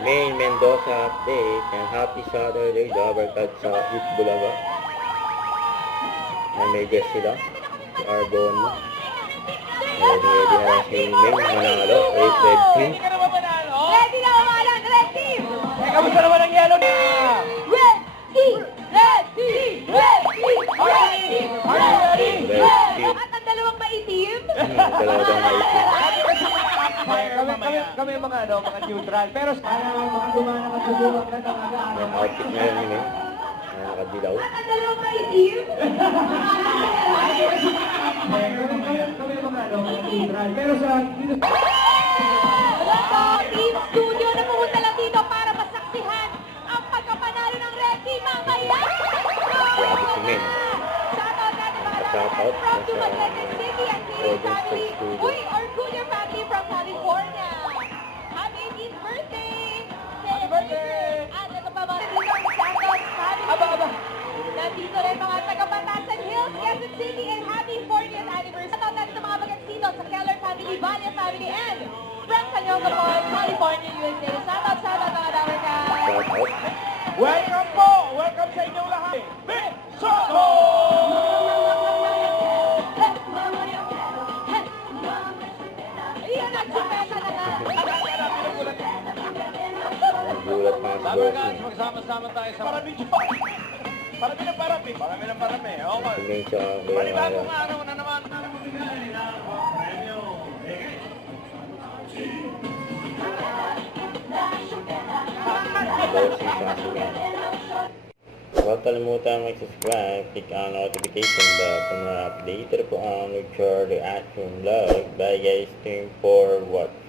Main Mendoza update and happy Saturday Dabarkad sa East Bulaga. May guest sila, si Arbon. Ready na lang si Main Manalo, Red Team. Ready ka na ba manalo? Ready na umalan, Red Team! Kamusta naman ang yellow na? Red Team! Red Team! Red Team! Red Team! Ready? Red Team. At ang dalawang maitim? Dalawa daw na itim. Kami mga mga neutral. Pero para makagumana ka subukan na talaga. Yung outfit ngayon ni Main, na nakadilaw. At ang dalawang maitim? Kami mga neutral. Pero sa Ito, Team Studio na pumunta lang dito para masaksihan ang pagkapanalo ng Red Team mamaya! Grabe si Main. Shoutout natin mga Shoutout from sa Dumaguete City and Kaylee Golden family. State Studio. Uy, Orgullo family from California. Happy 18th birthday! Happy birthday! At ito pa mga Tito Santos family. Aba. Nandito rin mga taga-Batasan Hills, Quezon City, and happy 40th anniversary. Shoutout natin sa mga Bagasitos, sa Keller family, Valle family, and from California, California, USA. Shoutout mga Dabarkad. Shout out. welcome po! Welcome sa inyong lahat! Soto! Iyan, nagsumesa na nga. Gulat mga si Bossing. Magsama-sama tayo sa parami. Parami ng parami. Parami ng parami. Okay. Si Main sa Panibagong araw na naman. Bossing sa si Main. Huwag kalimutan mag-subscribe, click ang notification bell para ma-update po ang Richard Reaction Vlog. Bye guys, thank you for watching.